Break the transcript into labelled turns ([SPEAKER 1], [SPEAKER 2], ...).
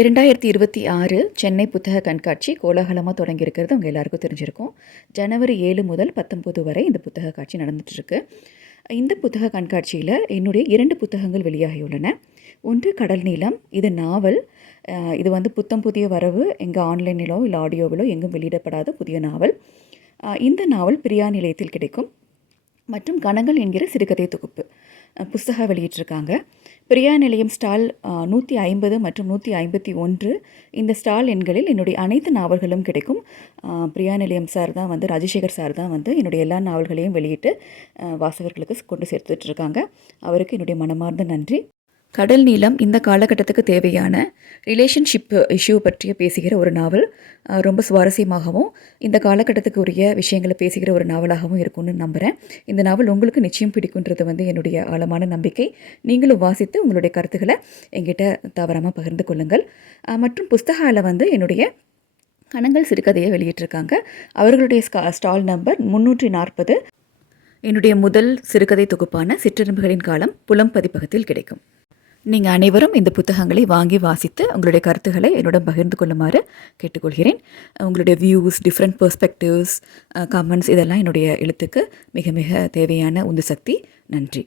[SPEAKER 1] இரண்டாயிரத்தி இருபத்தி ஆறு சென்னை புத்தக கண்காட்சி கோலாகலமாக தொடங்கியிருக்கிறது. உங்கள் எல்லாருக்கும் தெரிஞ்சிருக்கும். ஜனவரி ஏழு முதல் பத்தொம்போது வரை இந்த புத்தக காட்சி நடந்துகிட்ருக்கு இந்த புத்தக கண்காட்சியில் என்னுடைய இரண்டு புத்தகங்கள் வெளியாகியுள்ளன. ஒன்று கடல் நீளம். இது நாவல். இது வந்து புத்தம் புதிய வரவு. எங்கள் ஆன்லைனிலோ இல்லை ஆடியோவிலோ எங்கும் வெளியிடப்படாத புதிய நாவல். இந்த நாவல் பிரியா நிலையத்தில் கிடைக்கும். மற்றும் கணங்கள் என்கிற சிறுகதை தொகுப்பு புஸ்தகம் வெளியிட்டிருக்காங்க. பிரியா நிலையம் ஸ்டால் நூற்றி ஐம்பது மற்றும் நூற்றி ஐம்பத்தி ஒன்று. இந்த ஸ்டால் எண்களில் என்னுடைய அனைத்து நாவல்களும் கிடைக்கும். பிரியா நிலையம் சார் தான் வந்து ராஜசேகர் சார் தான் வந்து என்னுடைய எல்லா நாவல்களையும் வெளியிட்டு வாசகர்களுக்கு கொண்டு சேர்த்துட்ருக்காங்க அவருக்கு என்னுடைய மனமார்ந்த நன்றி. கடல் நீளம் இந்த காலகட்டத்துக்கு தேவையான ரிலேஷன்ஷிப் இஷ்யூ பற்றிய பேசுகிற ஒரு நாவல். ரொம்ப சுவாரஸ்யமாகவும் இந்த காலகட்டத்துக்கு உரிய விஷயங்களை பேசுகிற ஒரு நாவலாகவும் இருக்கும்னு நம்புகிறேன் இந்த நாவல் உங்களுக்கு நிச்சயம் பிடிக்குன்றது வந்து என்னுடைய ஆழமான நம்பிக்கை. நீங்களும் வாசித்து உங்களுடைய கருத்துக்களை எங்கிட்ட தவறாமல் பகிர்ந்து கொள்ளுங்கள். மற்றும் புஸ்தகால வந்து என்னுடைய கணங்கள் சிறுகதையை வெளியிட்டிருக்காங்க. அவர்களுடைய ஸ்கா ஸ்டால் நம்பர் முன்னூற்றி நாற்பது. என்னுடைய முதல் சிறுகதை தொகுப்பான சிற்றெரும்புகளின் காலம் புலம் பதிப்பகத்தில் கிடைக்கும். நீங்கள் அனைவரும் இந்த புத்தகங்களை வாங்கி வாசித்து உங்களுடைய கருத்துக்களை என்னுடன் பகிர்ந்து கொள்ளுமாறு கேட்டுக்கொள்கிறேன். உங்களுடைய வியூஸ் டிஃப்ரெண்ட் பெர்ஸ்பெக்டிவ்ஸ் கமெண்ட்ஸ் இதெல்லாம் என்னுடைய எழுத்துக்கு மிக மிக தேவையான உந்து சக்தி. நன்றி.